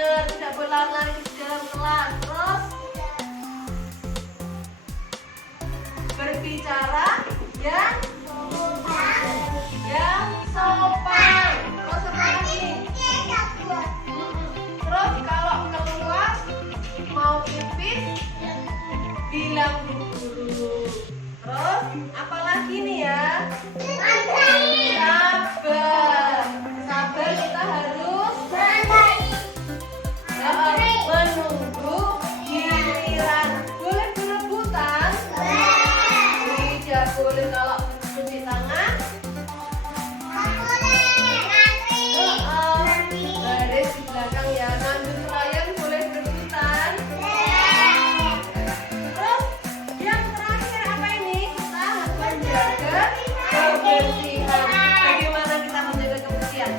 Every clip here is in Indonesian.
benar, tidak boleh lari di dalam kelas. Terus berbicara yang sopan. Terus apa lagi? Terus kalau keluar mau pipis bilang bu guru. Terus apa lagi nih ya? Sabar kita harus menunggu giliran. Boleh berebutan? Tidak boleh. Kalau cuci tangan baris di belakang ya. Ngambil cerayan boleh berebutan. Terus yang terakhir apa ini? Kita harus menjaga kebersihan. Bagaimana kita menjaga kebersihan?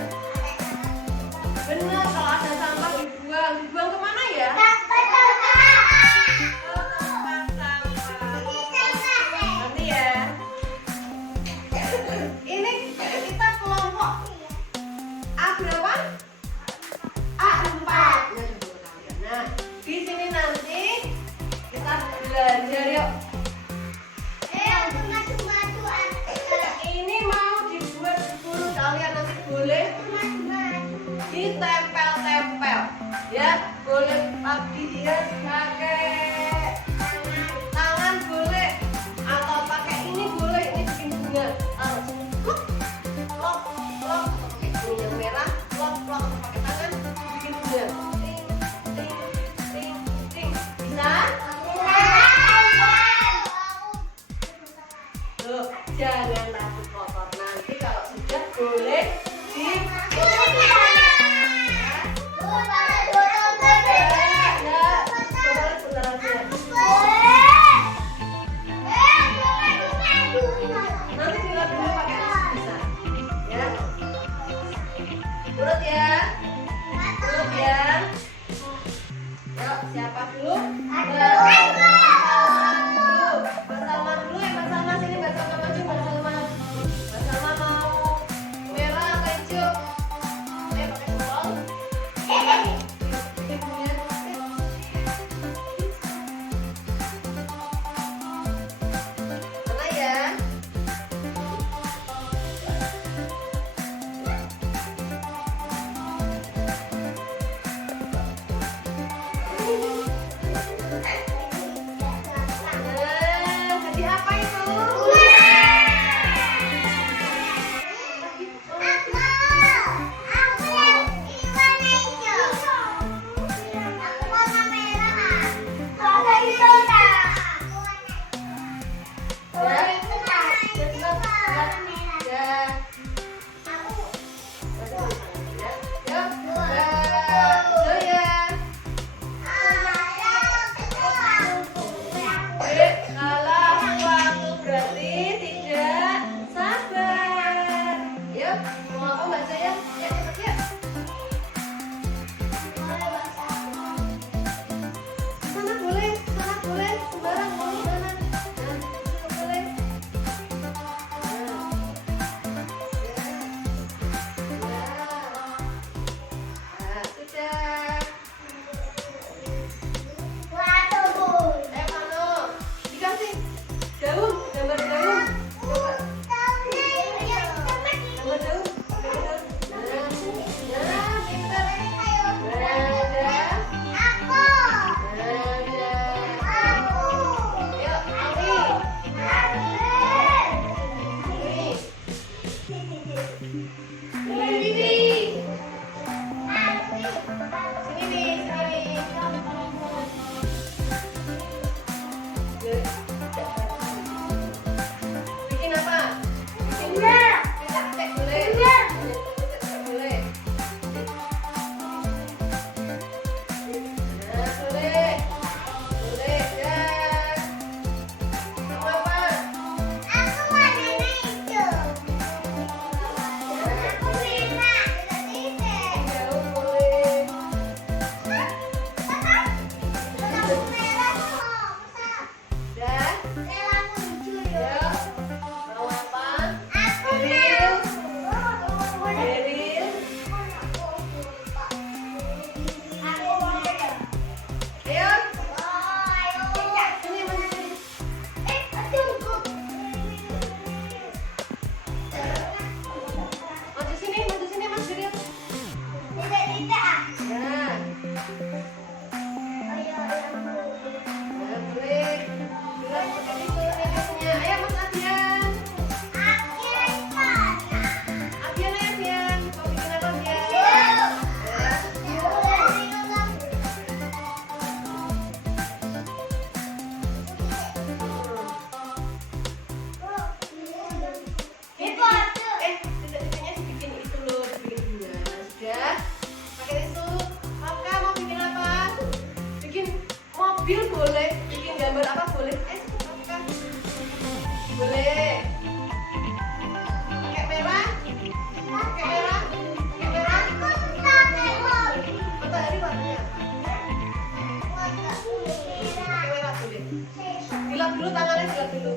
dilap dulu, tangannya dilap dulu.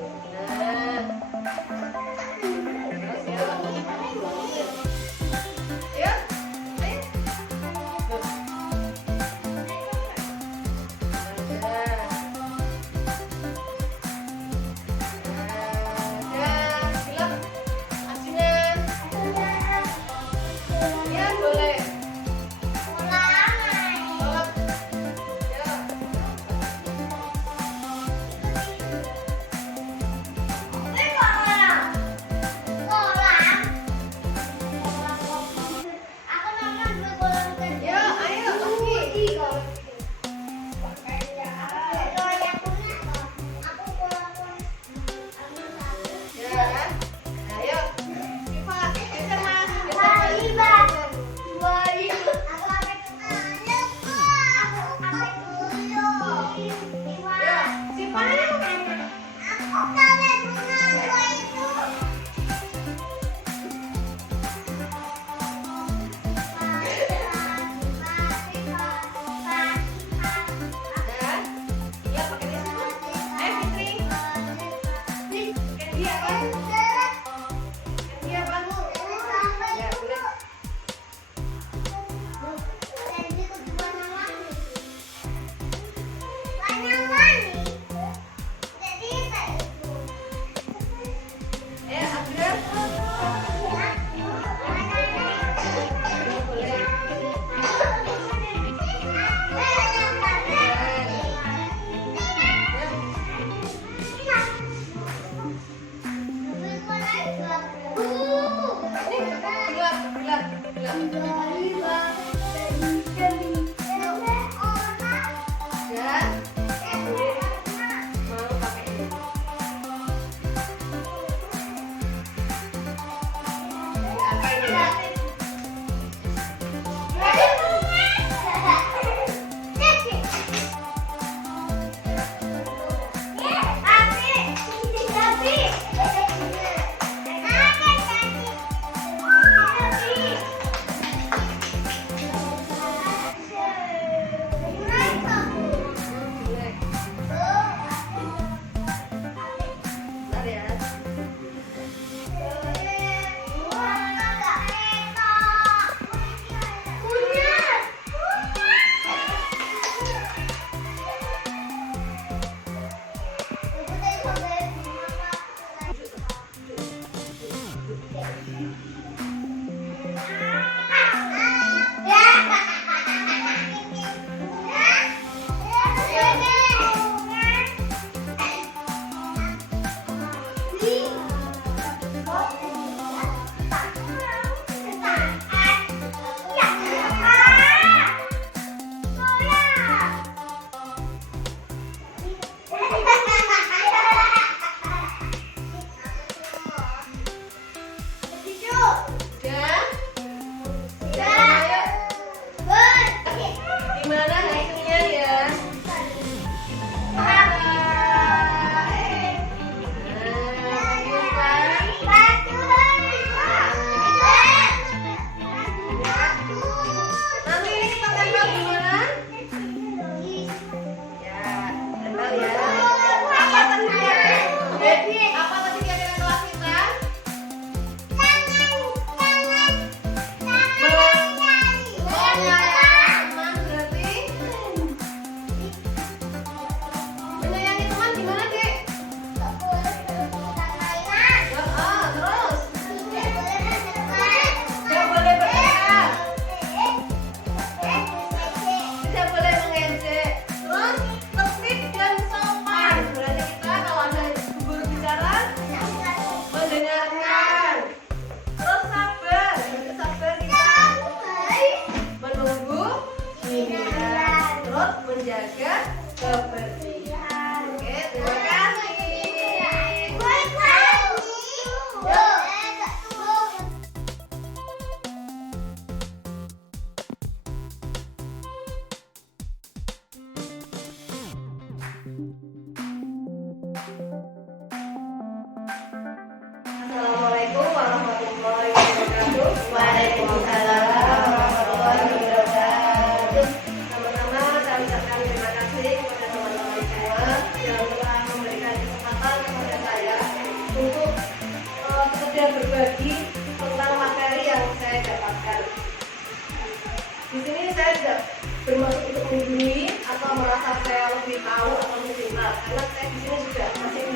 Nah. Terus ya. Ya. Ayo. Tuh.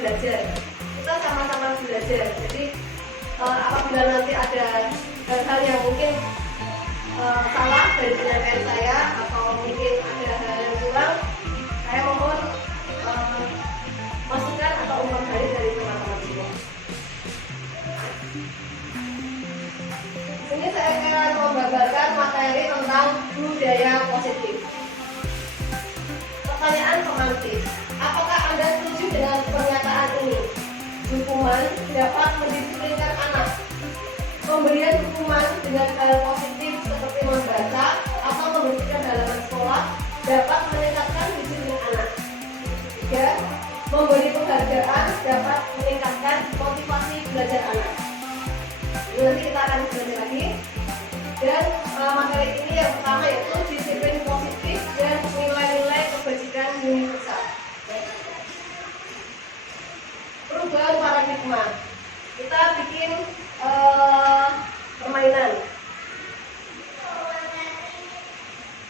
belajar. Kita sama-sama belajar. Jadi apabila nanti ada hal-hal yang mungkin salah dari penyampaian saya atau mungkin ada hal yang kurang, saya mohon masukan atau umpan balik dari teman-teman semua. Ini saya akan membabarkan materi tentang budaya positif. Pertanyaan pemantik, apakah Anda setuju dengan pernyataan ini? Hukuman dapat mendisiplinkan anak. Pemberian hukuman dengan hal positif seperti membaca atau membersihkan halaman sekolah dapat meningkatkan disiplin anak. 3. Memberi penghargaan dapat meningkatkan motivasi belajar anak. Nanti kita akan belajar lagi. Dan materi ini yang pertama yaitu disiplin positif dan nilai-nilai kebajikan universal. Perubahan paradigma. Kita bikin permainan.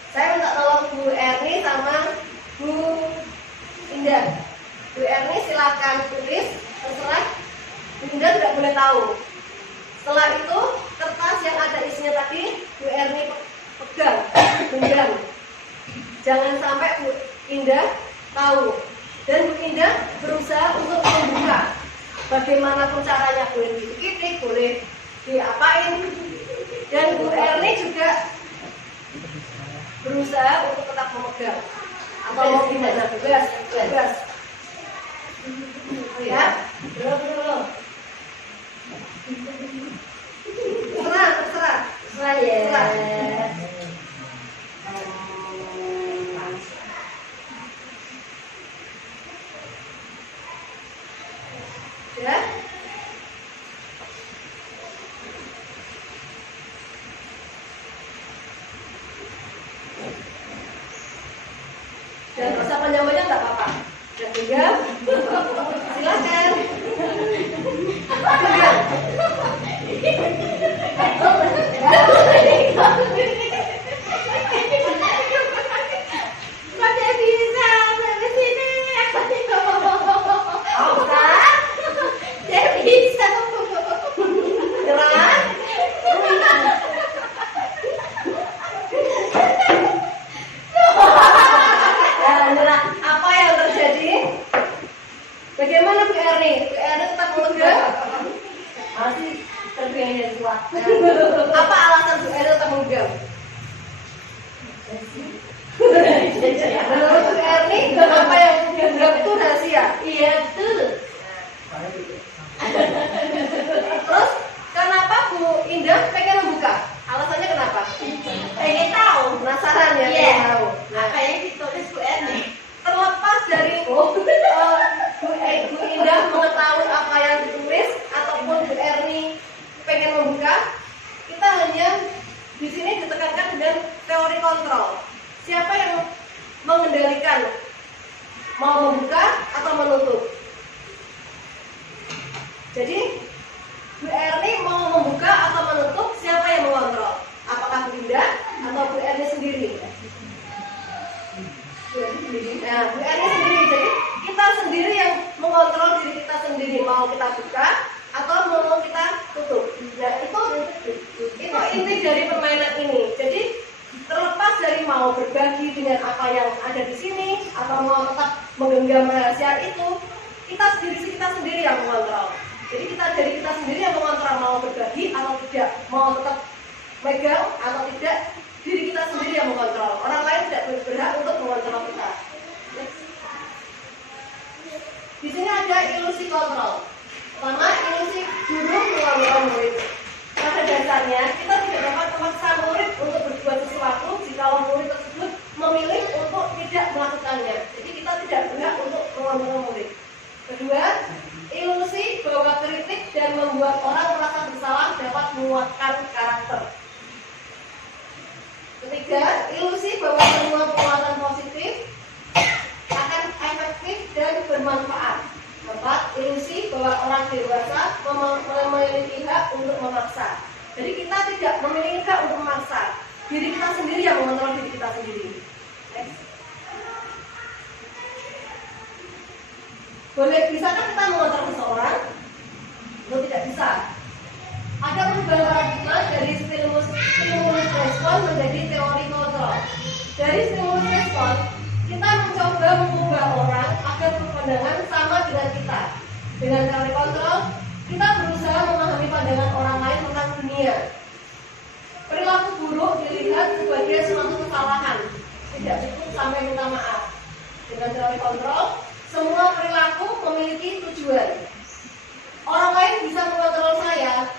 Saya minta tolong Bu Erni sama Bu Indah. Bu Erni silakan tulis, terserah. Bu Indah tidak boleh tahu. Setelah itu kertas yang ada isinya tadi Bu Erni pegang, genggam. Jangan sampai Bu Indah tahu. Dan Bu Indah berusaha untuk membuka. Bagaimanapun caranya, boleh dikitik, boleh diapain. Dan Bu Erni juga berusaha untuk tetap memegang. Atau mau gimana? Bebas, bebas. Ya, belum. Terserah, terserah. Terserah ya. Terserah. Ya. Dan bisa panjang-panjang nggak apa-apa. Dan juga silakan. Bagaimana Bu Erni? Bu Erni tetap memegang? Masih terbangnya kuat. Apa alasan Bu Erni tetap memegang? Menurut Bu Erni, apa yang dianggap itu rahasia? Iya betul. Terus kenapa Bu Indah pengen membuka? Alasannya kenapa? Pengen tahu. Penasaran ya? Iya. Pengen tahu. Nah, kayaknya ditulis Bu Erni. Terlepas dari Bu Indah mengetahui apa yang ditulis ataupun Bu Erni pengen membuka, kita hanya di sini ditekankan dengan teori kontrol. Siapa yang mengendalikan mau membuka atau menutup? Jadi Bu Erni mau membuka atau menutup, siapa yang mengontrol? Apakah Bu Indah atau Bu Erni sendiri? Nah, Bu Erni sendiri. Jadi kita sendiri yang mengontrol diri kita sendiri, mau kita buka atau mau kita tutup. Nah, itu inti dari permainan ini. Jadi terlepas dari mau berbagi dengan apa yang ada di sini atau mau tetap menggenggam rahasia itu, kita sendiri yang mengontrol. Jadi dari kita sendiri yang mengontrol mau berbagi atau tidak, mau tetap megang atau tidak, diri kita sendiri yang mengontrol. Orang lain tidak berhak untuk mengontrol kita. Di sini ada ilusi kontrol. Pertama, ilusi guru mengontrol murid. Pada dasarnya, kita tidak dapat memaksa murid untuk berbuat sesuatu jika murid tersebut memilih untuk tidak melakukannya. Jadi kita tidak berhak untuk mengontrol murid. Kedua, ilusi bahwa kritik dan membuat orang merasa bersalah dapat menguatkan karakter. Ketiga, ilusi bahwa semua penguatan positif akan efektif dan bermanfaat. Keempat, ilusi bahwa orang dewasa memiliki hak untuk memaksa. Jadi kita tidak memiliki hak untuk memaksa. Diri kita sendiri yang mengontrol diri kita sendiri. Next. Bisakah kita mengontrol seseorang? Tidak bisa. Ada perubahan paradigma dari stimulus respon menjadi teori kontrol. Dari stimulus respon, kita mencoba mengubah orang agar berpandangan sama dengan kita. Dengan teori kontrol, kita berusaha memahami pandangan orang lain tentang dunia. Perilaku buruk dilihat sebagai suatu kesalahan, tidak cukup sampai minta maaf. Dengan teori kontrol, semua perilaku memiliki tujuan. Orang lain bisa mengontrol saya,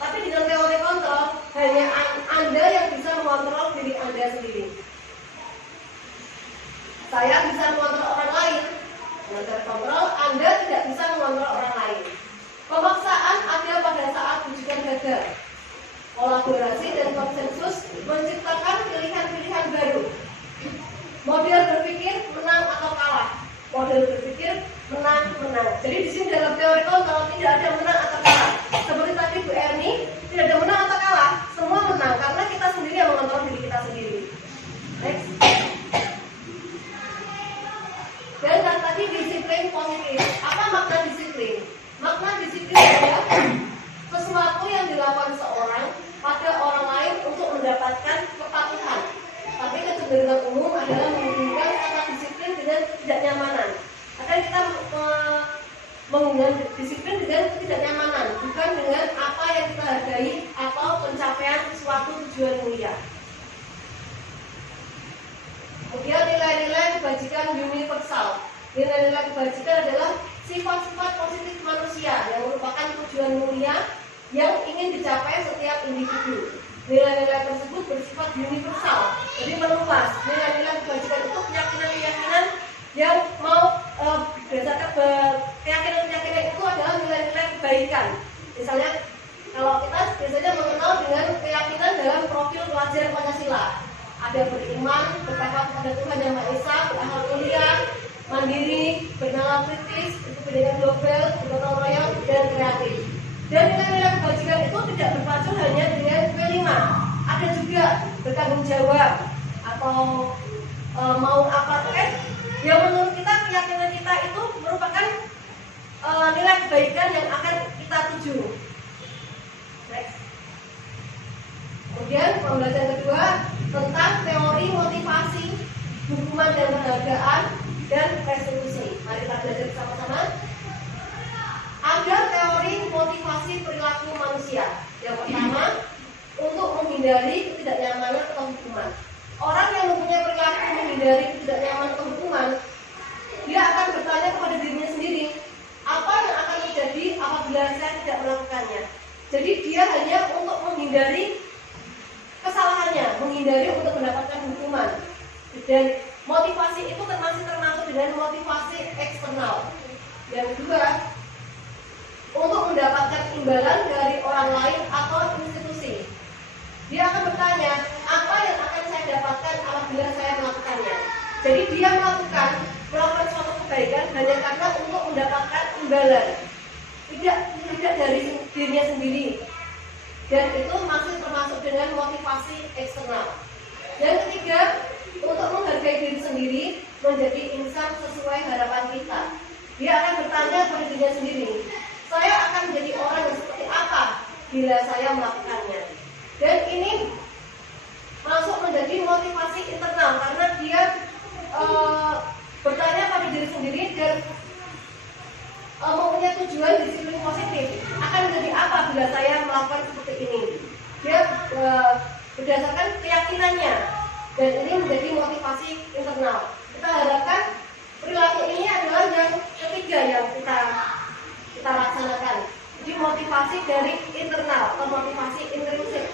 tapi dengan teori kontrol, hanya Anda yang bisa mengontrol diri Anda sendiri. Saya bisa mengontrol orang lain. Dengan teori kontrol, Anda tidak bisa mengontrol orang lain. Pemaksaan ada pada saat rujukan gagal. Kolaborasi dan konsensus menciptakan pilihan-pilihan baru. Model berpikir menang atau kalah. Model berpikir menang-menang. Jadi di sini dalam teori kontrol tidak ada menang atau kalah. Seperti tadi Bu Erni, tidak ada menang atau kalah. Semua menang karena kita sendiri yang mengontrol diri kita sendiri. Next. Dan tadi disiplin positif. Apa makna disiplin? Makna disiplin adalah sesuatu yang dilakukan seorang pada orang lain untuk mendapatkan kepatuhan. Tapi kecenderungan umum adalah menghubungkan kata disiplin dengan ketidaknyamanan. Akan kita menghubungkan disiplin dengan ketidaknyamanan, bukan dengan apa yang kita hargai atau pencapaian suatu tujuan mulia. Kemudian nilai-nilai kebajikan universal. Nilai-nilai kebajikan adalah sifat-sifat positif manusia yang merupakan tujuan mulia yang ingin dicapai setiap individu. Nilai-nilai tersebut bersifat universal, jadi meluas. Nilai-nilai kebajikan itu keyakinan-keyakinan yang mau berdasarkan keyakinan-keyakinan itu adalah nilai-nilai kebaikan. Misalnya kalau kita biasanya mengenal dengan keyakinan dalam profil pelajar Pancasila, ada beriman, bertakwa kepada Tuhan Yang Maha Esa, berakhlak mulia, mandiri, bernalar kritis, berpendidikan global, bergotong royong, dan kreatif. Dan nilai-nilai kebajikan itu tidak berpacu hanya dengan kelima. Ada juga bertanggung jawab atau mau apa yang menurut kita keyakinan kita itu merupakan nilai kebaikan yang akan kita tuju. Next. Kemudian pembelajaran kedua tentang teori motivasi, hukuman dan penghargaan, dan restitusi. Mari kita belajar bersama-sama. Ada teori motivasi perilaku manusia. Yang pertama, untuk menghindari ketidaknyamanan atau hukuman. Orang yang mempunyai perilaku menghindari ketidaknyamanan atau hukuman, dia akan bertanya kepada dirinya sendiri, apa yang akan terjadi apabila saya tidak melakukannya. Jadi dia hanya untuk menghindari kesalahannya, menghindari untuk mendapatkan hukuman. Dan motivasi itu termasuk dengan motivasi eksternal. Yang kedua, untuk mendapatkan imbalan dari orang lain atau institusi. Dia akan bertanya, apa yang akan saya dapatkan apabila saya melakukannya. Jadi dia melakukan suatu kebaikan hanya karena untuk mendapatkan imbalan, tidak dari dirinya sendiri. Dan itu masih termasuk dengan motivasi eksternal. Yang ketiga, untuk menghargai diri sendiri, menjadi insan sesuai harapan kita. Dia akan bertanya pada dirinya sendiri, saya akan menjadi orang yang seperti apa bila saya melakukannya. Dan ini masuk menjadi motivasi internal karena dia bertanya pada diri sendiri dan mempunyai tujuan disiplin positif. Akan menjadi apa bila saya melakukan seperti ini. Dia berdasarkan keyakinannya. Dan ini menjadi motivasi internal. Kita harapkan perilaku ini adalah yang ketiga yang kita laksanakan. Jadi motivasi dari internal atau motivasi intrinsik.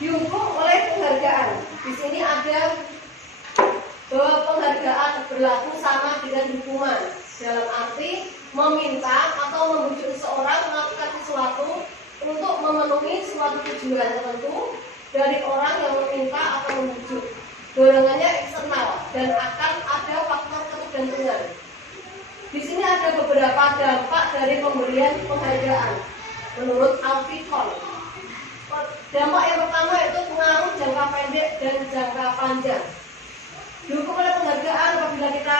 Dihukum oleh penghargaan. Di sini ada bahwa penghargaan berlaku sama dengan hukuman. Dalam arti meminta atau membujuk seseorang melakukan sesuatu untuk memenuhi suatu tujuan tertentu dari orang yang meminta atau membujuk. Dorongannya eksternal dan akan ada faktor ketergantungan. Di sini ada beberapa dampak dari pemberian penghargaan menurut Alfiton. Dampak yang pertama yaitu pengaruh jangka pendek dan jangka panjang. Dihukum oleh penghargaan apabila kita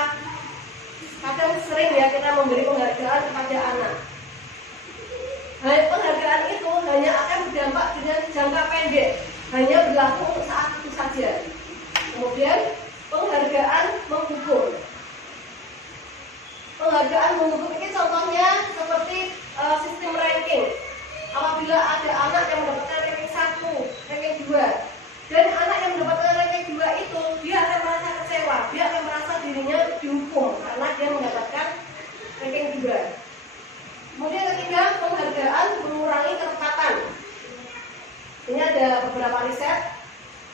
kadang sering ya kita memberi penghargaan kepada anak. Penghargaan itu hanya akan berdampak dengan jangka pendek, hanya berlaku untuk saat itu saja. Kemudian penghargaan menghukum. Penghargaan menghukum ini contohnya seperti sistem ranking. Apabila ada anak yang mendapatkan ranking 1, ranking 2, dan anak yang mendapatkan ranking 2 itu dia akan merasa kecewa, dia akan merasa dirinya dihukum karena dia mendapatkan ranking 2. Kemudian ketiga, penghargaan mengurangi ketepatan. Ini ada beberapa riset.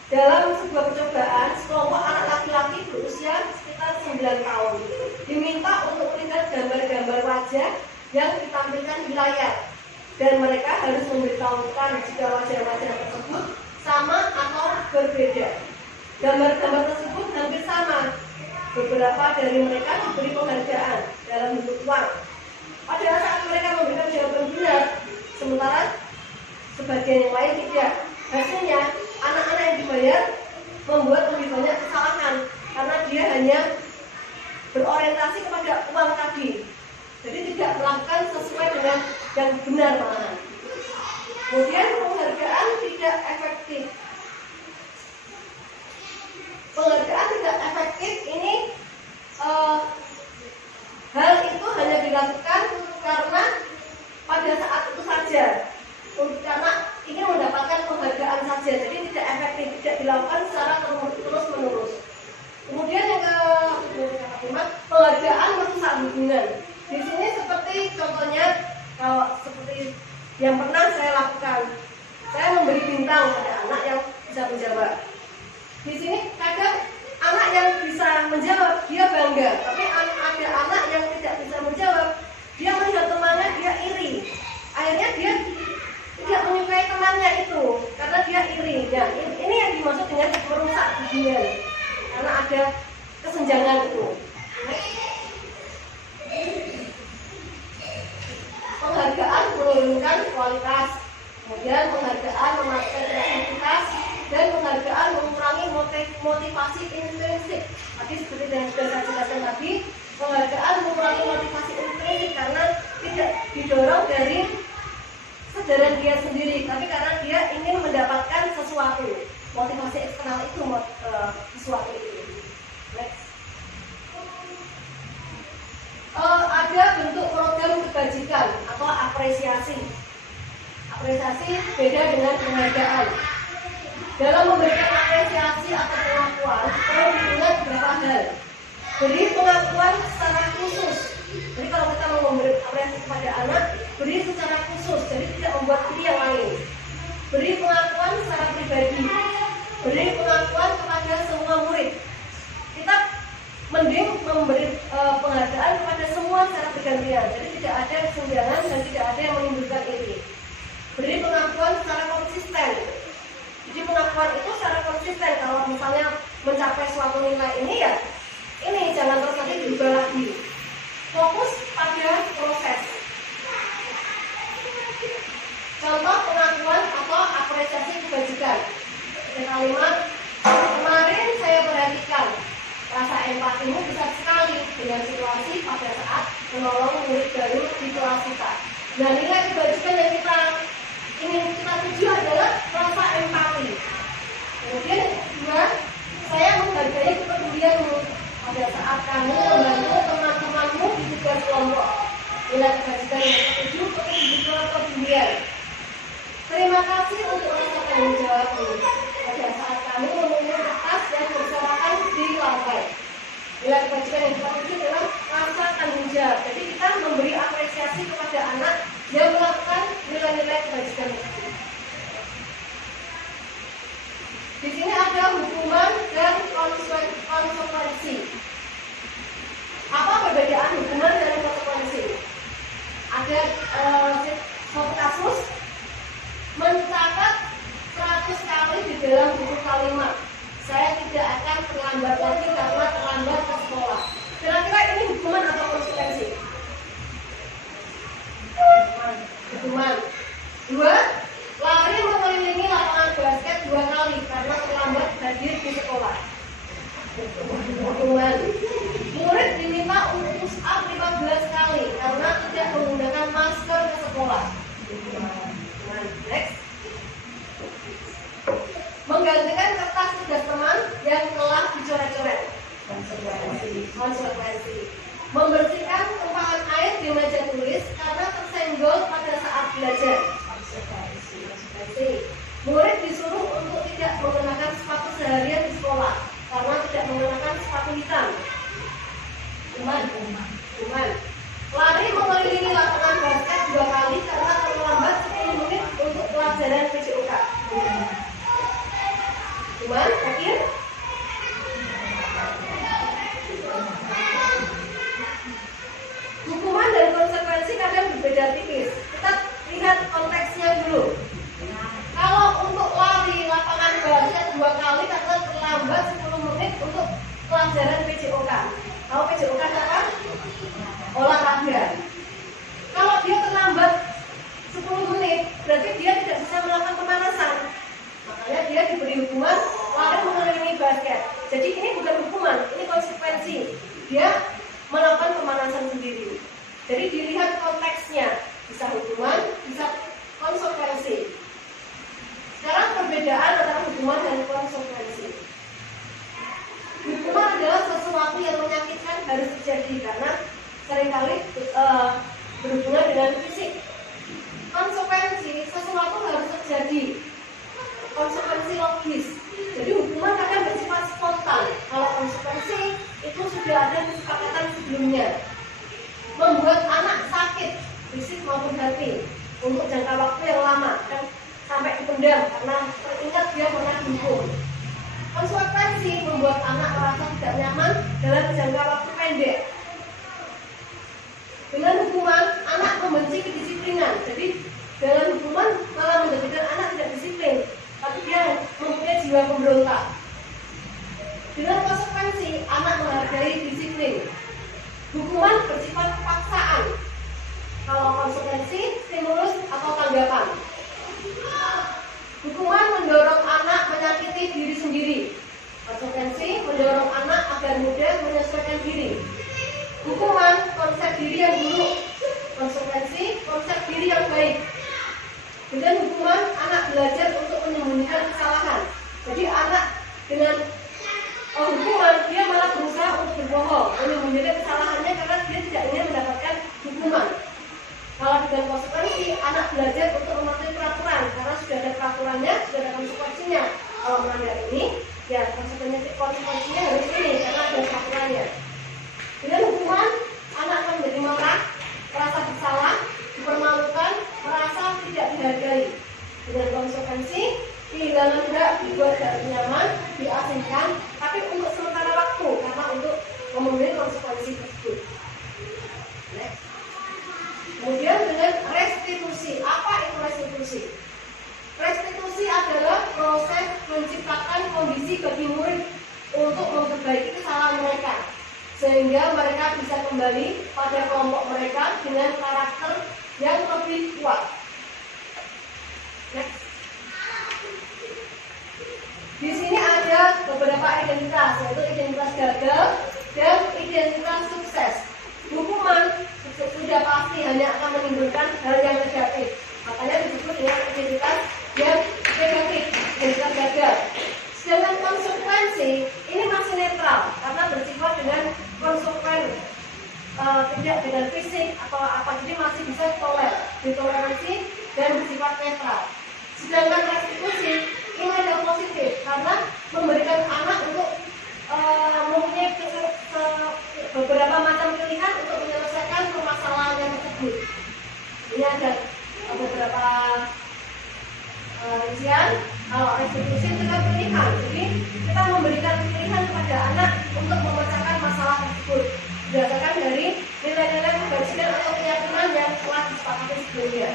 Dalam sebuah percobaan, sekelompok anak laki-laki berusia sekitar 9 tahun diminta untuk melihat gambar-gambar wajah yang ditampilkan di layar, dan mereka harus memberitahukan jika wajah-wajah tersebut sama atau berbeda. Gambar-gambar tersebut hampir sama. Beberapa dari mereka diberi penghargaan dalam bentuk uang pada saat mereka memberikan jawaban benar, sementara sebagian yang lain tidak. Hasilnya, anak-anak yang dibayar membuat lebih banyak kesalahan karena dia hanya berorientasi kepada uang tadi, jadi tidak melakukan sesuai dengan yang benar malahan. Kemudian penghargaan tidak efektif. Penghargaan tidak efektif ini hal itu hanya dilakukan karena pada saat itu saja, karena ingin mendapatkan penghargaan saja, jadi tidak efektif, tidak dilakukan secara terus-menerus. Kemudian yang kelima, penghargaan merusak hubungan. Di sini seperti contohnya, kalau seperti yang pernah saya lakukan, saya memberi bintang pada anak yang bisa menjawab. Di sini kadang anak yang bisa menjawab dia bangga, tapi ada anak yang tidak bisa menjawab, dia melihat temannya, dia iri. Akhirnya dia tidak menyukai temannya itu karena dia iri. Nah, ini yang dimaksud dengan merusak hubungan karena ada kesenjangan itu. Penghargaan menurunkan kualitas, kemudian penghargaan mematikan kreativitas, dan penghargaan mengurangi motivasi intrinsik. Tadi seperti yang sudah saya jelaskan tadi, penghargaan mengurangi motivasi intrinsik karena tidak didorong dari kesadaran dia sendiri, tapi karena dia ingin mendapatkan sesuatu. Motivasi eksternal itu sesuatu itu. Next. Ada bentuk program kebajikan atau apresiasi. Apresiasi beda dengan penghargaan. Dalam memberikan apresiasi atau pengakuan, perlu diingat beberapa hal. Beri pengakuan secara khusus. Jadi kalau kita mau memberi apresiasi kepada anak, beri secara khusus, jadi tidak membuat diri yang lain. Beri pengakuan secara pribadi. Beri pengakuan kepada semua murid. Kita mending memberi penghargaan kepada semua secara bergantian, jadi tidak ada kesenjangan dan tidak ada yang menimbulkan iri. Beri pengakuan secara konsisten. Jadi pengakuan itu secara konsisten. Kalau misalnya mencapai suatu nilai ini ya, ini jangan terus nanti diubah lagi. Fokus pada proses. Contoh pengakuan atau apresiasi kebajikan. Kalimat, kemarin saya perhatikan rasa empatimu besar sekali dengan situasi pada saat menolong murid baru di kelas kita. Nah, nilai kebajikan yang kita ingin kita tuju adalah rasa empati. Kemudian yang kedua, saya menghargai kepedulianmu pada saat kamu membantu teman-temanmu di tugas kelompok. Nilai kebajikan yang ketujuh, kepedulian. Terima kasih untuk rasa tanggung jawabmu pada saat kamu memungut kertas dan berserakan di lantai. Nilai kebajikan yang ketujuh adalah rasa tanggung jawab. Jadi kita memberi apresiasi kepada anak yang melakukan nilai-nilai kebajikan tersebut. Di sini ada hukuman dan konsekuensi. Apa perbedaan hukuman dan konsekuensi? Ada suatu kasus mencatat 100 kali di dalam buku kalimat, saya tidak akan terlambat lagi karena terlambat ke sekolah. Kira-kira ini Hukuman. Lari mengelilingi lapangan basket 2 kali karena terlambat 10 menit untuk pelajaran PJOK. Hukuman. Terakhir. Hukuman dan konsekuensi kadang berbeda tipis. Kita lihat konteksnya dulu. Kalau untuk lari lapangan basket 2 kali karena terlambat 10 menit untuk pelajaran PJOK. Tahu PJOK apa? Olahraga. Kalau dia terlambat 10 menit, berarti dia tidak bisa melakukan pemanasan. Makanya dia diberi hukuman lari mengelilingi basket. Jadi ini bukan hukuman, ini konsekuensi. Dia melakukan pemanasan sendiri. Jadi dilihat konteksnya, bisa hukuman, bisa konsekuensi. Sekarang perbedaan antara hukuman dan konsekuensi. Hukuman adalah sesuatu yang menyakitkan harus terjadi karena seringkali berhubungan dengan fisik. Konsekuensi sesuatu harus terjadi. Konsekuensi logis. Jadi hukuman akan bersifat spontan. Kalau konsekuensi itu sudah ada kesepakatan sebelumnya. Membuat anak sakit fisik maupun hati untuk jangka waktu yang lama dan sampai dipendam karena teringat dia pernah dihukum. Konsekuensi membuat anak merasa tidak nyaman dalam jangka waktu pendek. Dengan hukuman, anak membenci kedisiplinan. Jadi dalam hukuman malah menjadikan anak tidak disiplin, tapi dia mempunyai jiwa pemberontak. Dengan konsekuensi, anak menghargai disiplin. Hukuman bersifat paksaan. Kalau konsekuensi, stimulus atau tanggapan. Hukuman mendorong anak menyakiti diri sendiri. Konsekuensi mendorong anak agar mudah menyesuaikan diri. Hukuman konsep diri yang buruk. Konsekuensi konsep diri yang baik. Dengan hukuman anak belajar untuk menyembunyikan kesalahan. Jadi anak dengan hukuman dia malah berusaha untuk berbohong, menyembunyikan kesalahannya karena dia tidak ingin mendapatkan hukuman. Kalau dengan konsekuensi anak belajar untuk mematuhi peraturan karena sudah ada peraturannya, sudah ada konsekuensinya. Kalau melanggar ini, ya konsekuensinya harus ini karena ada peraturannya. Dengan hukuman anak akan menjadi marah, merasa bersalah, dipermalukan, merasa tidak dihargai. Dengan konsekuensi kehilangan hak, dibuat tidak nyaman, diasingkan, tapi untuk sementara waktu karena untuk memenuhi konsekuensi tersebut. Next. Kemudian dengan restitusi. Apa itu restitusi? Restitusi adalah proses menciptakan kondisi bagi murid untuk memperbaiki kesalahan mereka, sehingga mereka bisa kembali pada kelompok mereka dengan karakter yang lebih kuat. Next. Di sini ada beberapa identitas, yaitu identitas gagal dan identitas sukses. Hukuman sudah pasti hanya akan menimbulkan hal yang negatif, makanya disebut dengan identitas yang negatif, identitas gagal. Sedangkan konsekuensi ini masih netral karena bersifat dengan konsekuen, tidak dengan fisik atau apa, jadi masih bisa ditoleransi dan bersifat netral. Sedangkan restitusi ini adalah positif karena memberikan anak untuk mempunyai beberapa macam pilihan untuk menyelesaikan permasalahan yang tersebut. Ini ada beberapa rincian. Kalau restitusi itu kan pilihan, jadi kita memberikan pilihan kepada anak untuk memecahkan masalah tersebut berdasarkan dari nilai-nilai kebajikan atau keyakinan yang telah disepakati sebelumnya.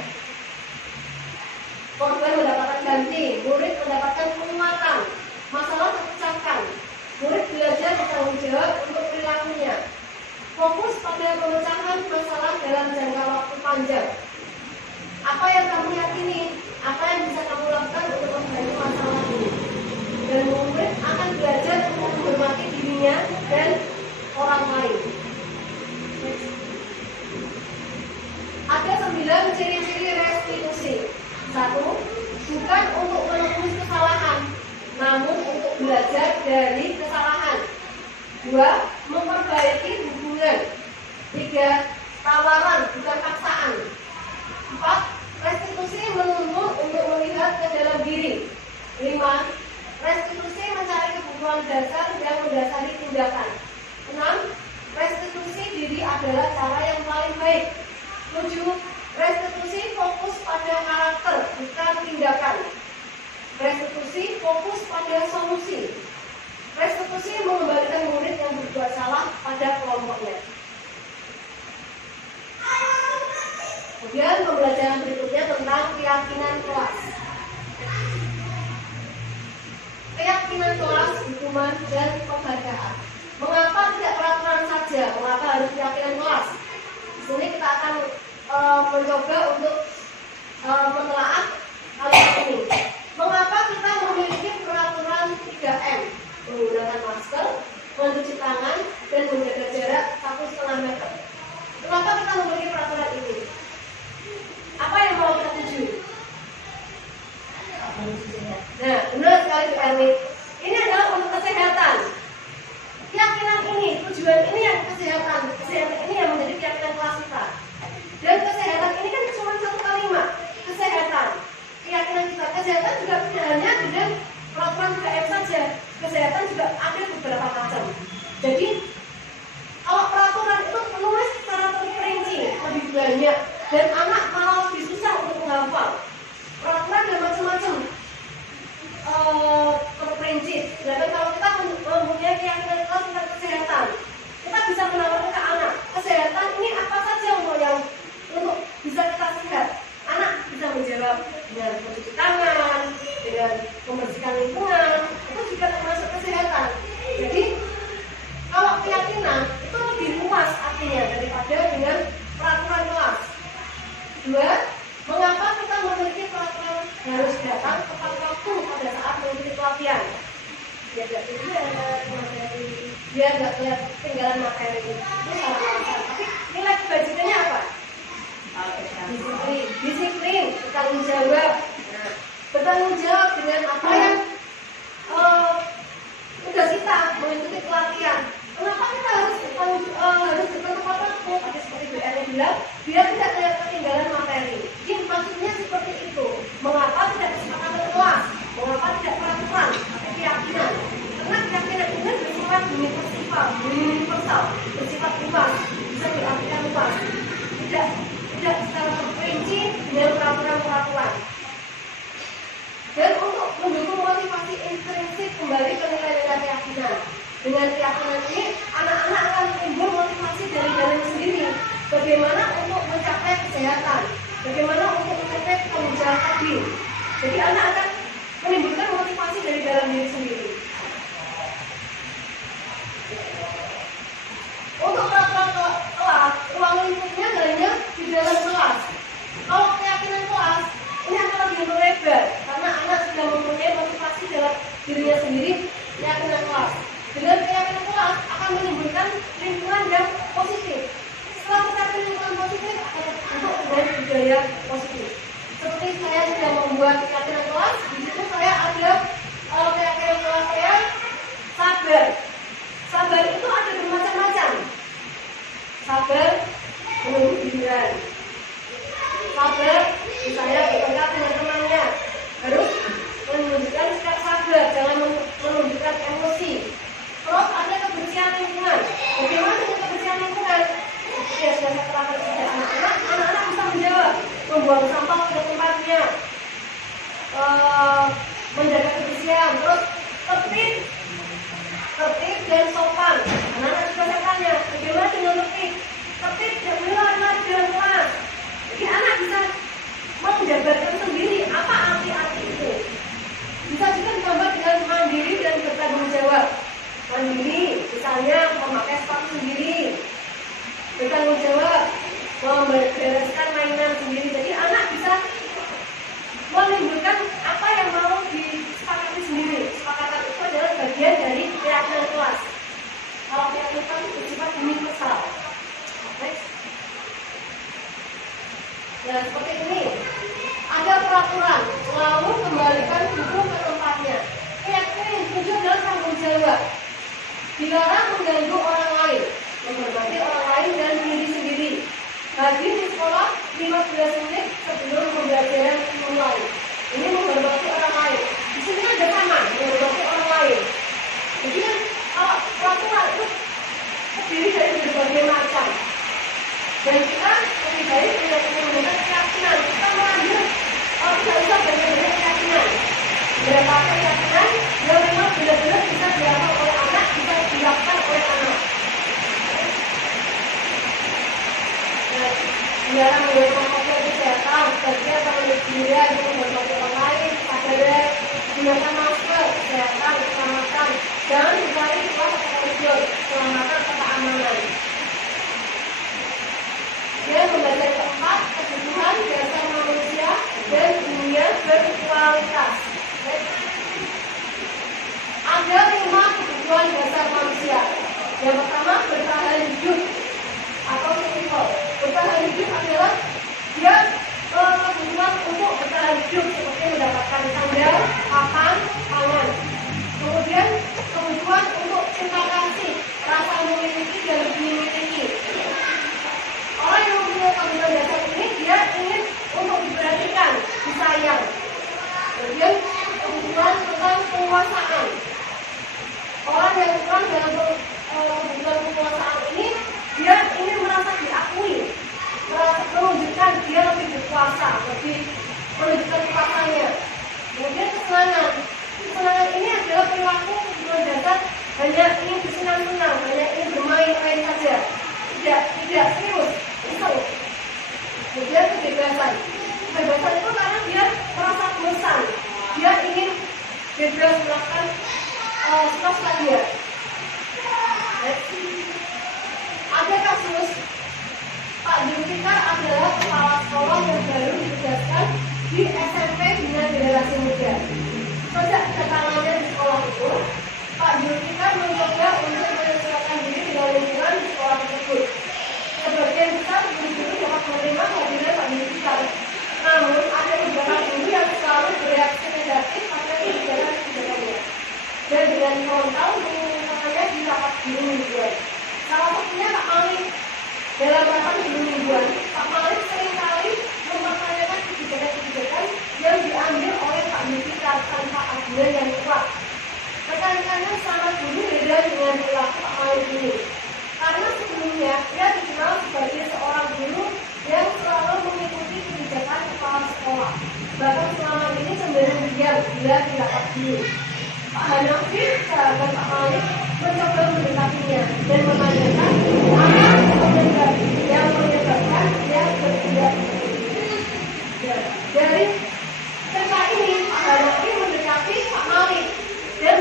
Korban mendapatkan ganti, murid mendapatkan penguatan, masalah terpecahkan, murid belajar bertanggung jawab untuk perilakunya. Fokus pada pemecahan masalah dalam jangka waktu panjang. Apa yang kamu yakini? Apa yang bisa kamu lakukan untuk membantu masalah ini? Dan murid akan belajar untuk menghormati dirinya dan orang lain. Ada 9 ciri-ciri restitusi. 1. Bukan untuk menembus kesalahan, namun untuk belajar dari kesalahan. 2. Memperbaiki hubungan. 3. Tawaran, bukan paksaan. 4. Restitusi menuntut untuk melihat ke dalam diri. 5. Restitusi mencari kebutuhan dasar yang mendasari tindakan. 6. Restitusi diri adalah cara yang paling baik. 7. Restitusi fokus pada karakter, bukan tindakan. Restitusi fokus pada solusi. Restitusi mengembalikan murid yang berbuat salah pada kelompoknya. Kemudian pembelajaran berikutnya tentang keyakinan kelas. Keyakinan kelas, hukuman, dan penghargaan. Mengapa tidak peraturan saja? Mengapa harus keyakinan kelas? Di sini kita akan mencoba untuk menelaah hal ini. Mengapa kita memiliki peraturan 3M? Menggunakan masker, mencuci tangan, dan menjaga jarak 1,5 meter. Kenapa kita memiliki peraturan ini? Apa yang mau kita tuju? Nah, benar sekali Bu Ermi. Ini adalah untuk kesehatan. Keyakinan ini, tujuan ini yang kesehatan. Kesehatan ini yang menjadi keyakinan kelas kita. Dan kesehatan ini kan cuma satu kalimat. Kesehatan. Keyakinan kita. Kesehatan juga tidak hanya dengan peraturan 3M saja. Kesehatan juga ada beberapa macam. Jadi, kalau peraturan itu penulis secara terperinci, lebih banyak. Dan anak malah lebih susah untuk menghafal. Peraturan ada macam-macam terperinci. Dan kalau kita mempunyai keyakinan kelas tentang kesehatan, kita bisa menawarkan ke anak, kesehatan ini apa saja yang untuk bisa kita sehat. Anak bisa menjawab dengan mencuci tangan, dengan membersihkan lingkungan, itu juga termasuk kesehatan. Jadi kalau keyakinan itu lebih luas artinya daripada dengan peraturan kelas. 2. Mengapa kita memiliki peraturan harus datang tepat waktu pada saat mengikuti pelatihan? Biar nggak ketinggalan materi itu salah alasan. Tapi nilai kebajikannya apa? Disiplin, bertanggung jawab. Nah, bertanggung jawab dengan apa yang udah kita mengikuti pelatihan. Kenapa kita harus datang tepat waktu? Tadi seperti Bu Erni bilang, biar tidak ketinggalan materi. Jadi maksudnya seperti itu. Mengapa tidak kesepakatan kelas? Mengapa tidak peraturan? Tapi keyakinan. Karena keyakinan ini bersifat universal, bersifat luas, bisa diartikan luas. Tidak secara terperinci dengan peraturan-peraturan. Dan untuk mendukung motivasi intrinsik kembali ke nilai-nilai keyakinan. Dengan keyakinan ini, anak-anak akan timbul motivasi dari dalam sendiri. Bagaimana untuk mencapai kesehatan, bagaimana untuk mencapai pengujian tadi. Jadi anak akan menimbulkan motivasi dari dalam diri sendiri. Untuk peraturan kelas, ruang lingkupnya hanya di dalam kelas. Kalau keyakinan kelas, ini akan lebih melebar karena anak sudah mempunyai motivasi dalam dirinya sendiri. Keyakinan kelas, dengan keyakinan kelas akan menimbulkan lingkungan yang positif. Setelah mencapai lingkungan positif, akan terbentuk dengan budaya positif. Seperti saya sudah membuat keyakinan kelas, di situ saya ada keyakinan kelas saya sabar. Sabar itu ada bermacam-macam. Sabar menunggu giliran. Sabar, misalnya bertengkar dengan temannya, harus menunjukkan sikap sabar, jangan menunjukkan emosi. Terus ada kebersihan lingkungan. Bagaimana dengan kebersihan lingkungan? Seperti yang sudah saya terangkan kepada anak-anak bisa menjawab, membuang sampah pada tempatnya, menjaga kebersihan, terus tertib dan sopan. Anak-anak juga saya tanya, bagaimana dengan tertib? Tertib tidak boleh lari-lari dalam kelas. Jadi anak bisa menjabarkan sendiri apa arti-arti itu. Bisa juga ditambah dengan mandiri dan bertanggung jawab. Mandiri, misalnya memakai sepatu sendiri. Bertanggung jawab, membereskan mainan sendiri. Jadi anak bisa menimbulkan apa yang mau disepakati sendiri. Kesepakatan itu adalah bagian dari keyakinan kelas. Kalau keyakinan kelas itu bersifat universal. Next. Nah, seperti ini. Ada peraturan, lalu kembalikan buku ke tempatnya. Keyakinan yang tujuh adalah tanggung jawab. Dilarang mengganggu orang lain, menghormati orang lain dan diri sendiri. Hadir di sekolah 15 menit sebelum pembelajaran dimulai. Ini menghormati orang lain. Di sini ada sama, menghormati orang lain. Jadi kalau peraturan itu terdiri dari berbagai macam. Dan kita lebih baik menggunakan keyakinan. Kita mengambil tidak usah benar-benar keyakinan. Berapa keyakinan yang memang benar-benar bisa dilakukan oleh anak, bisa dilakukan oleh anak. Dalam menjaga kesehatan, kerja sama diri, membantu orang lain, sadar, gunakan masker, kesehatan, keselamatan, jangan dicari sebuah keselamatan, keselamatan atau keamanan. Dia membaca keempat kebutuhan dasar manusia dan dunia berkualitas. Ada 5 kebutuhan dasar manusia. Yang pertama bertahan hidup atau survival. Bertahan hidup adalah dia kebutuhan untuk bertahan hidup seperti mendapatkan sandal, papan, pangan. Kemudian kebutuhan untuk cinta kasih, rasa memiliki dan dimiliki. Orang yang mempunyai kebutuhan dasar ini dia ingin untuk diperhatikan, disayang. Kemudian kebutuhan tentang penguasaan. Orang yang kurang dalam kebutuhan penguasaan ini dia ingin merasa diakui, menunjukkan dia lebih berkuasa, lebih menunjukkan kuasanya. Kemudian kesenangan. Kesenangan ini adalah perilaku kebutuhan dasar hanya ingin bersenang-senang, hanya ingin bermain-main saja, tidak serius, iseng. Kemudian kebebasan. Kebebasan itu karena dia merasa bosan, dia ingin bebas melakukan suka-suka dia. Ada kasus Pak Zulfikar adalah kepala sekolah yang baru ditugaskan di SMP dengan generasi muda. Sejak kedatangannya di sekolah itu, Pak Zulfikar mencoba untuk menyesuaikan diri dengan lingkungan di sekolah tersebut. Sebagian besar guru-guru dapat menerima kehadiran Pak Zulfikar. Namun ada beberapa guru yang selalu bereaksi negatif pada kebijakan-kebijakannya. Dan dengan frontal mengumumkannya di rapat guru mingguan. Salah satunya Pak Malik. Dalam rapat guru mingguan, Pak Malik seringkali mempertanyakan kebijakan-kebijakan yang diambil oleh Pak Zulfikar tanpa argumen yang kuat. Rekan-rekannya sama guru beda dengan perilaku Pak Malik ini. Karena sebelumnya dia dikenal sebagai seorang guru yang selalu mengikuti kebijakan kepala sekolah. Bahkan selama ini cenderung diam bila tidak guru. Pak Hanafi, sahabat Pak Malik, mencoba mendekatinya dan menanyakan apa yang menyebabkan dia bertindak seperti. Dari cerita ini, Pak Hanafi mendekati Pak Malik dan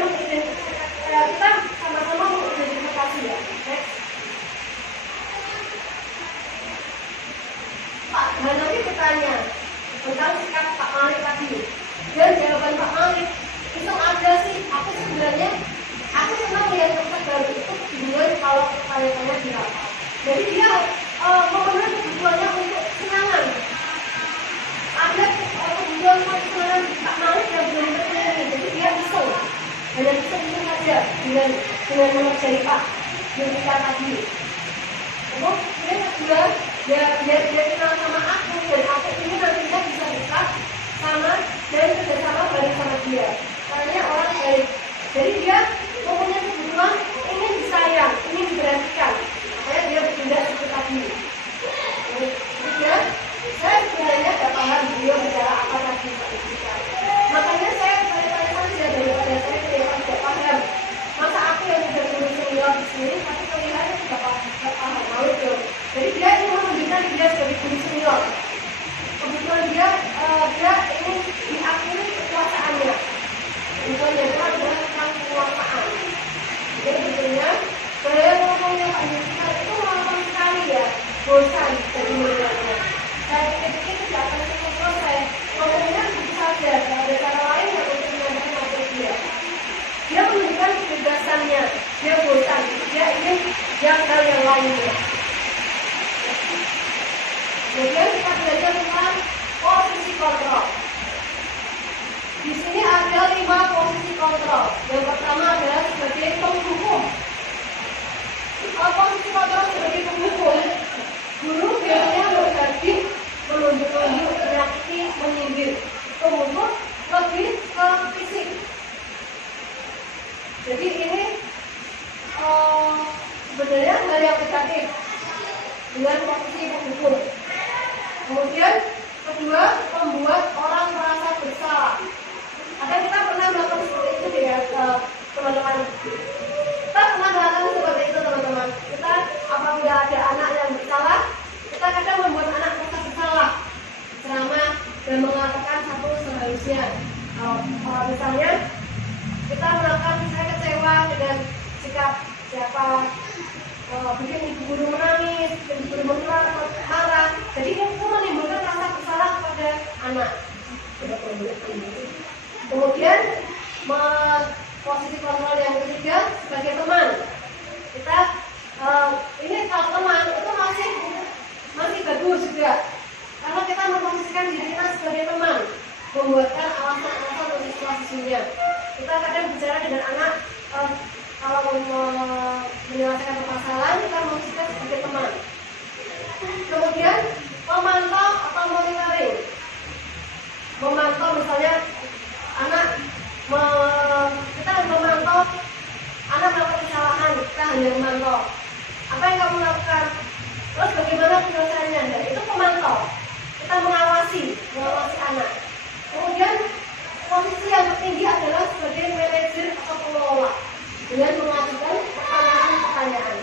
kita sama-sama mengidentifikasi ya. Pak Hanafi bertanya tentang sikap Pak Malik tadi, dan jawaban Pak Malik itu ada sih. Aku senang lihat peserta baru itu dimulai kalau upaya-upaya dirapat. Jadi dia memenuhi kebutuhannya untuk kesenangan. Ada kebutuhan kesenangan Pak Malik yang belum terpenuhi. Jadi dia iseng, hanya iseng saja dengan mengerjai Pak Zulfikar tadi. Kemudian kedua, dia kenal sama aku dan aku ini nantinya bisa dekat sama dan kerjasama bareng sama dia. Karena orang baik. Jadi dia mempunyai kebutuhan ingin disayang, ingin diperhatikan. Makanya dia bertindak seperti tadi. Kemudian saya sebenarnya tidak paham beliau bicara apa tadi. Makanya saya bertanya-tanya saja daripada saya tidak paham. Masa aku yang sudah tulis senior di sini, tapi kelihatannya tidak paham. Malu dong. Jadi dia ingin menunjukkan dia sebagai guru senior. Kebetulan dia ingin diakui kekuasaannya. Kebetulan itu adalah tentang penguasaan. Jadi sebetulnya saya ngomongnya Pak Zulfikar itu lama sekali ya, bosan dari mulanya. Saya pikir tidak akan selesai. Ngomongnya begitu saja, tidak ada cara lain yang untuk menyampaikan materi dia. Dia menunjukkan kebebasannya, dia bosan, dia ingin yang hal yang lainnya. Kemudian kita belajar tentang posisi kontrol. Di sini ada 5 posisi kontrol. Yang pertama adalah sebagai penghukum. Posisi kontrol sebagai penghukum, guru biasanya berbagi, menunjuk-nunjuk, menyakiti, menyindir. Penghukum lebih ke fisik. Jadi ini sebenarnya hal yang negatif. Dengan dengan posisi mendukung. Kemudian kedua, membuat orang merasa bersalah. Ada kita pernah melakukan seperti itu ya teman-teman. Kita pernah melakukan seperti itu teman-teman. Kita apabila ada anak yang bersalah, kita kadang membuat anak merasa bersalah, ceramah dan mengatakan satu seharusnya. Misalnya kita melakukan, saya kecewa dengan sikap siapa, bikin ibu guru menangis, bikin ibu guru marah. Jadi itu menimbulkan rasa bersalah kepada anak. Kemudian posisi kontrol yang ketiga sebagai teman. Kita ini kalau teman itu masih bagus juga, karena kita memposisikan diri kita sebagai teman, membuatkan alasan-alasan untuk situasinya. Kita kadang bicara dengan anak, kalau menyelesaikan permasalahan kita memposisikan sebagai teman. Kemudian memantau atau monitoring. Memantau misalnya kita memantau anak melakukan kesalahan, kita hanya memantau apa yang kamu lakukan, terus bagaimana penyelesaiannya. Dan itu memantau, kita mengawasi anak. Kemudian posisi yang tertinggi adalah sebagai manajer atau pengelola dengan mengajukan pertanyaan-pertanyaan.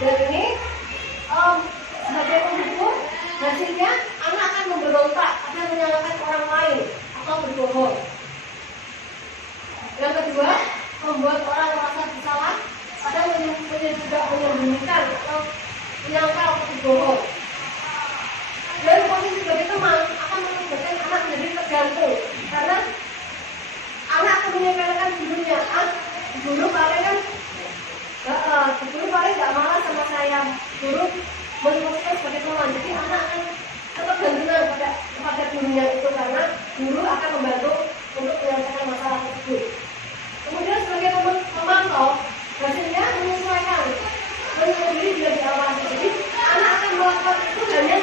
Dan ini sebagai pendukung, hasilnya anak akan memberontak, akan menyalahkan orang lain atau berbohong. Yang kedua, membuat orang merasa bersalah, kadang juga menyembunyikan atau menyangkal atau berbohong. Dan posisi sebagai teman akan menyebabkan anak menjadi tergantung, karena anak akan menyepelekan gurunya. Guru paling nggak marah sama saya, guru memposisikan sebagai teman. Jadi anak akan tetap gantungan kepada gurunya itu, karena guru akan membantu untuk menyelesaikan masalah tersebut. Kemudian sebagai pemantau, hasilnya menyesuaikan, sendiri juga diawasi. Jadi anak akan melakukan itu hanya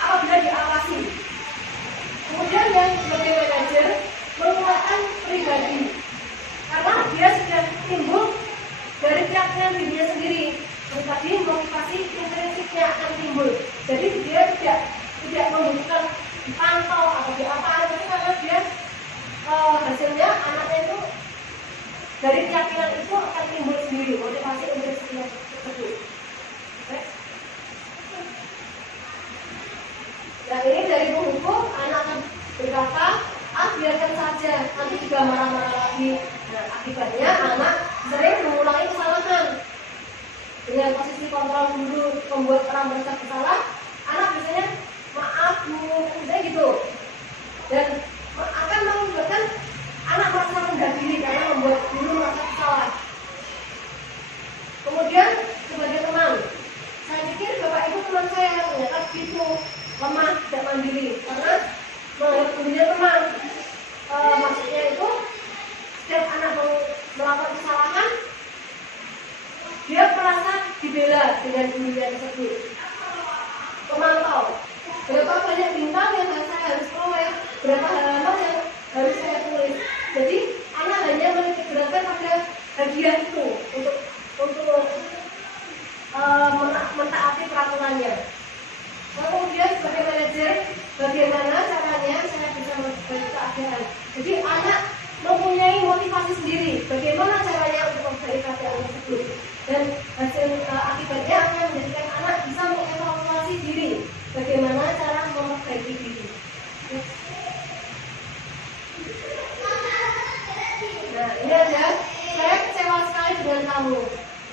apabila diawasi. Kemudian yang sebagai manajer menguatkan pribadi, karena dia sudah timbul dari keyakinan dirinya sendiri. Tadi motivasi intrinsiknya akan timbul. Jadi dia tidak membutuhkan dipantau atau diapa-apa, karena dia hasilnya anaknya itu dari keyakinan itu akan timbul sendiri motivasi intrinsiknya tersebut. Nah ini dari buku, anak akan berkata, biarkan saja, nanti juga marah-marah lagi. Nah akibatnya anak sering mengulangi kesalahan. Dengan posisi kontrol dulu membuat orang merasa bersalah, anak biasanya maaf bu, misalnya gitu, dan akan mengakibatkan anak merasa rendah diri karena membuat guru merasa bersalah. Kemudian sebagai teman, saya pikir bapak ibu teman saya ternyata begitu lemah, tidak mandiri, karena menganggap gurunya teman. Maksudnya itu setiap anak melakukan kesalahan, dia merasa dibela dengan gurunya tersebut. Pemantau, berapa banyak bintang yang saya harus peroleh, berapa halaman yang harus saya tulis. Jadi anak hanya menitik beratkan pada hadiah itu untuk mentaati peraturannya. Kemudian sebagai manajer, bagaimana caranya saya bisa memberi keadaan. Jadi anak mempunyai motivasi sendiri, bagaimana caranya untuk memberi keadaan tersebut. Dan hasil akibatnya akan menjadikan anak bisa mengevaluasi diri, bagaimana cara memperbaiki diri. Nah ini ada, saya kecewa sekali dengan kamu.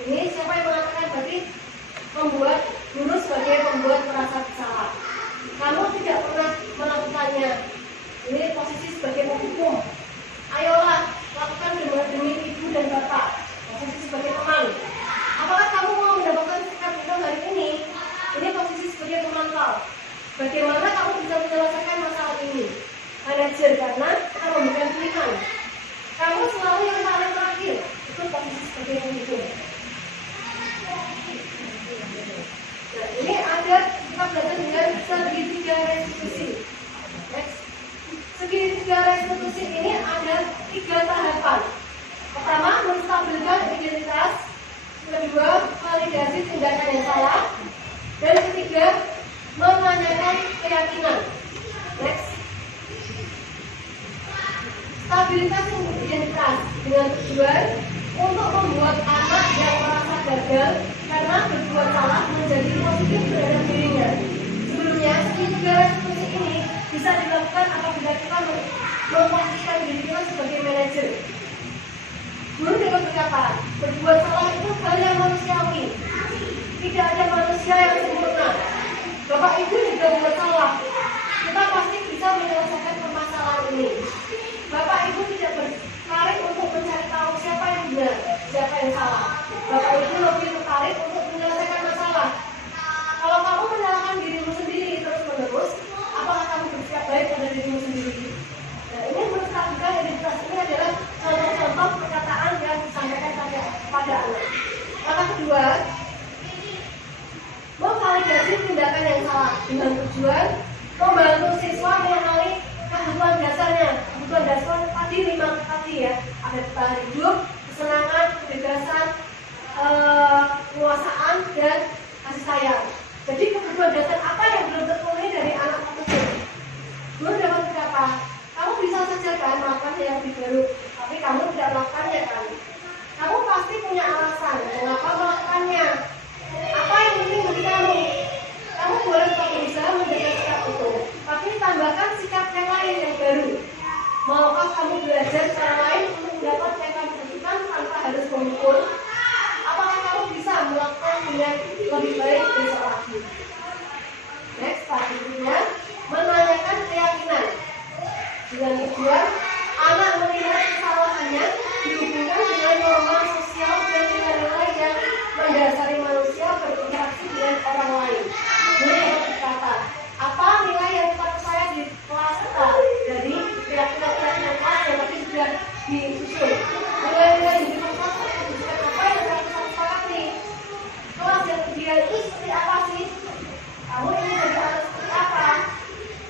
Ini siapa yang mengatakan berarti membuat guru sebagai pembuat merasa bersalah. Kamu tidak pernah melakukannya. Ini posisi sebagai penghukum. Ayolah lakukan demi ibu dan bapak. Posisi sebagai teman. Apakah kamu mau mendapatkan sikap itu hari ini? Ini posisi sebagai pemantau. Bagaimana kamu bisa menyelesaikan masalah ini? Manajer, karena kita memberikan pilihan. Kamu selalu yang paling terakhir. Itu posisi sebagai penghukum. memvalidasi tindakan yang salah. Dan ketiga, menanyakan keyakinan. Next. Stabilitas identitas dengan tujuan untuk membuat anak yang merasa gagal karena berbuat salah menjadi positif terhadap dirinya. Sebelumnya, tiga restitusi ini bisa dilakukan apabila kita memposisikan diri kita sebagai manajer. Guru dapat berkata, berbuat salah itu hal yang manusiawi. Tidak ada manusia yang sempurna. Bapak Ibu juga buat salah. Kita pasti bisa menyelesaikan permasalahan ini. Bapak Ibu tidak tertarik untuk mencari tahu siapa yang benar, siapa yang salah. Bapak Ibu lebih tertarik untuk menyelesaikan masalah. Kalau kamu menyalahkan dirimu sendiri terus-menerus, apakah kamu bersikap baik pada dirimu sendiri? Nah, ini menurut saya identitas ini adalah contoh-contoh perkataan yang disampaikan pada anak. Langkah kedua, memvalidasi tindakan yang salah dengan tujuan membantu siswa mengenali kebutuhan dasarnya. Kebutuhan dasar tadi 5 tadi ya, ada bertahan hidup, kesenangan, kebebasan, penguasaan, dan kasih sayang. Jadi kebutuhan dasar apa yang belum terpenuhi dari anak tersebut? Guru dapat berkata, kamu bisa saja kan melakukan yang lebih baru, tapi kamu tidak melakukannya kan? Kamu pasti punya alasan mengapa melakukannya. Apa yang penting bagi kamu? Kamu boleh tetap berusaha menjaga sikap itu, tapi tambahkan sikap yang lain yang baru. Maukah kamu belajar cara lain untuk mendapat yang kamu butuhkan tanpa harus memukul? Apakah kamu bisa melakukan dengan lebih baik besok lagi? Next, selanjutnya menanyakan keyakinan dengan tujuan anak melihat kesalahannya dihubungkan dengan norma sosial dan nilai-nilai yang mendasari manusia berinteraksi dengan orang lain. Guru dapat berkata, apa nilai yang kita percaya di kelas kita dari keyakinan kelas yang tadi sudah disusun. Nilai-nilai yang dimaksud menunjukkan apa yang kita sepakati. Kelas yang ideal itu seperti apa sih? Kamu ingin jadi anak seperti apa?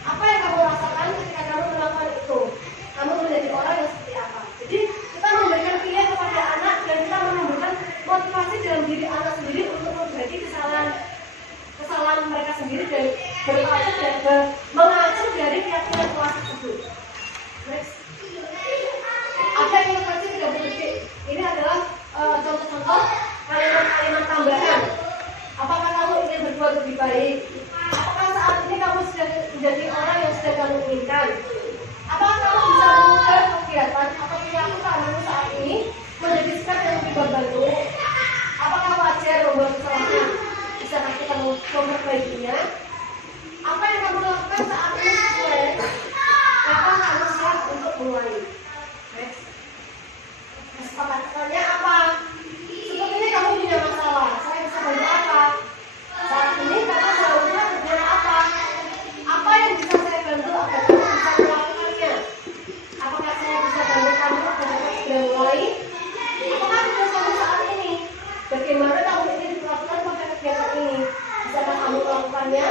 Apa yang kamu rasakan ketika kamu melakukan itu? Kamu menjadi orang yang seperti apa? Jadi kita memberikan pilihan kepada anak dan kita menumbuhkan motivasi dalam diri anak sendiri untuk memperbaiki kesalahan mereka sendiri dan berpacu dan mengacu dari keyakinan kelas tersebut. Next. Ada yang pasti tidak berdetik. Ini adalah contoh-contoh kalimat-kalimat tambahan. Apakah kamu ingin berbuat lebih baik? Apakah saat ini kamu sudah menjadi orang yang sudah kamu inginkan? Apakah kamu bisa mengubah kegiatan atau perilaku saat ini menjadi sikap yang lebih membantu? Apakah wajar membuat kesalahan? Bisakah kita memperbaikinya? Apa yang kamu lakukan saat ini sesuai? Kapan kamu siap untuk mulai? Next. Kesepakatannya apa? Sepertinya kamu punya masalah. Saya bisa bantu apa? Saat ini kamu seharusnya berbuat apa? Apa yang bisa saya bantu agar kamu bisa melakukannya? Apakah saya bisa bantu kamu agar dapat segera mulai? Apakah tugas kamu saat ini? Bagaimana kamu ingin melakukan pada kegiatan ini? Bisakah kamu melakukannya?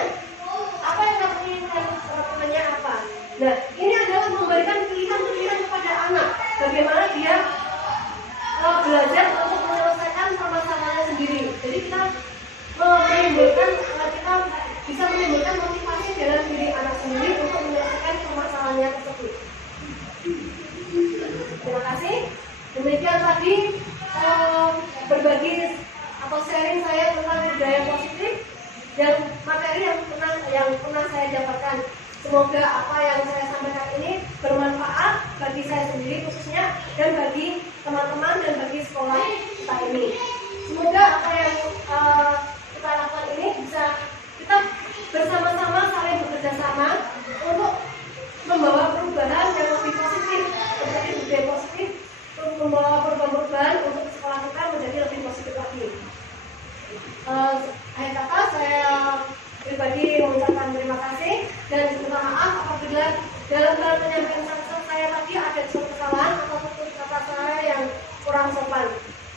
Apa yang kamu inginkan melakukannya apa? Nah, ini adalah memberikan pilihan-pilihan kepada anak. Bagaimana dia belajar untuk menyelesaikan permasalahannya sendiri. Jadi kita bisa menimbulkan motivasi dalam diri anak sendiri untuk menyelesaikan permasalahannya tersebut. Terima kasih. Demikian tadi berbagi atau sharing saya tentang budaya positif dan materi yang pernah saya dapatkan. Semoga apa yang saya sampaikan ini bermanfaat bagi saya sendiri khususnya dan bagi teman-teman dan bagi sekolah kita ini. Semoga apa yang kita lakukan ini bisa kita bersama-sama saling bekerja sama untuk membawa perubahan yang lebih positif, menjadi budaya positif, untuk membawa perubahan untuk sekolah kita menjadi lebih positif lagi. Akhir kata saya pribadi mengucapkan terima kasih dan minta maaf apabila dalam hal penyampaian saya tadi ada kesalahan atau tutur kata saya yang kurang sopan.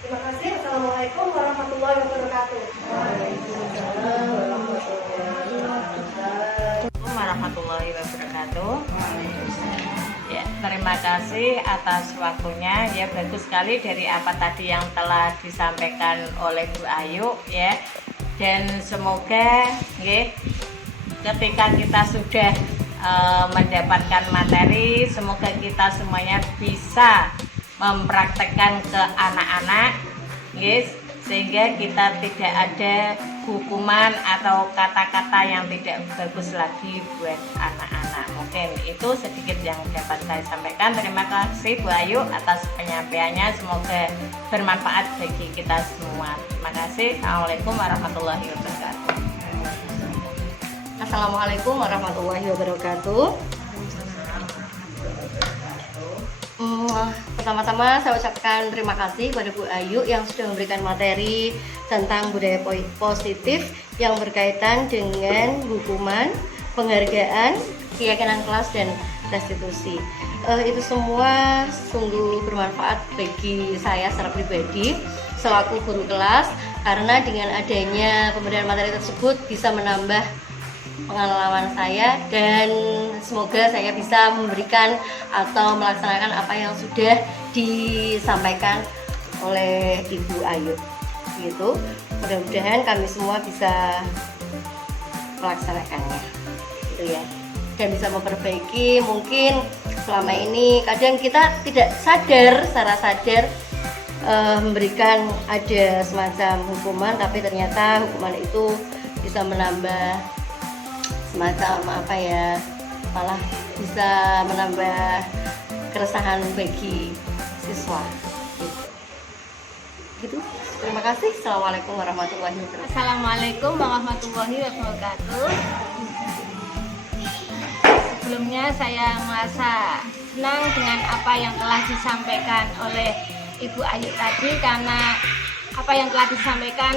Terima kasih. Assalamualaikum warahmatullahi wabarakatuh. Warahmatullahi wabarakatuh. Ya, terima terima kasih atas waktunya ya. Bagus sekali dari apa tadi yang telah disampaikan oleh Bu Ayu ya. Dan semoga ya, ketika kita sudah mendapatkan materi, semoga kita semuanya bisa mempraktekkan ke anak-anak, yes, sehingga kita tidak ada hukuman atau kata-kata yang tidak bagus lagi buat anak-anak. Mungkin itu sedikit yang dapat saya sampaikan. Terima kasih Bu Ayu atas penyampaiannya, semoga bermanfaat bagi kita semua. Terima kasih. Assalamualaikum warahmatullahi wabarakatuh. Assalamualaikum warahmatullahi wabarakatuh. Pertama-tama saya ucapkan terima kasih kepada Bu Ayu yang sudah memberikan materi tentang budaya positif yang berkaitan dengan hukuman, penghargaan, keyakinan kelas, dan restitusi. Itu semua sungguh bermanfaat bagi saya secara pribadi selaku guru kelas, karena dengan adanya pemberian materi tersebut bisa menambah pengalaman saya, dan semoga saya bisa memberikan atau melaksanakan apa yang sudah disampaikan oleh Ibu Ayu gitu. Mudah-mudahan kami semua bisa melaksanakannya gitu ya, dan bisa memperbaiki. Mungkin selama ini kadang kita tidak sadar, secara sadar memberikan ada semacam hukuman, tapi ternyata hukuman itu bisa menambah semacam apa ya, malah bisa menambah keresahan bagi siswa gitu. Terima kasih. Assalamualaikum warahmatullahi wabarakatuh. Assalamualaikum warahmatullahi wabarakatuh. Sebelumnya saya merasa senang dengan apa yang telah disampaikan oleh Ibu Ayu tadi, karena apa yang telah disampaikan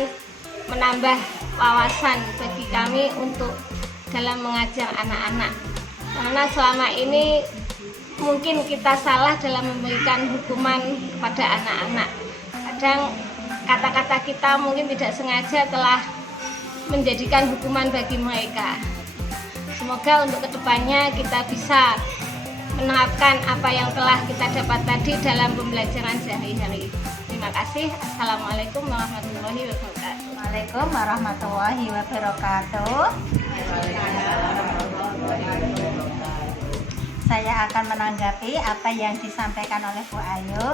menambah wawasan bagi kami untuk dalam mengajar anak-anak, karena selama ini mungkin kita salah dalam memberikan hukuman kepada anak-anak. Kadang kata-kata kita mungkin tidak sengaja telah menjadikan hukuman bagi mereka. Semoga untuk kedepannya kita bisa menerapkan apa yang telah kita dapat tadi dalam pembelajaran sehari-hari. Terima kasih. Assalamualaikum warahmatullahi wabarakatuh. Waalaikumsalam warahmatullahi wabarakatuh. Saya akan menanggapi apa yang disampaikan oleh Bu Ayu.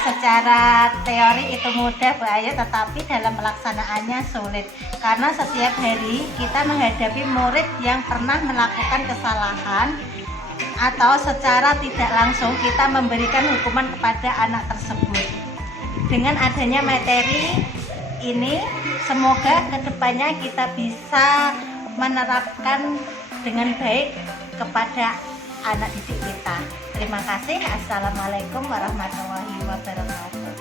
Secara teori itu mudah Bu Ayu, tetapi dalam pelaksanaannya sulit, karena setiap hari kita menghadapi murid yang pernah melakukan kesalahan, atau secara tidak langsung kita memberikan hukuman kepada anak tersebut. Dengan adanya materi ini, semoga kedepannya kita bisa menerapkan dengan baik kepada anak didik kita. Terima kasih. Assalamualaikum warahmatullahi wabarakatuh.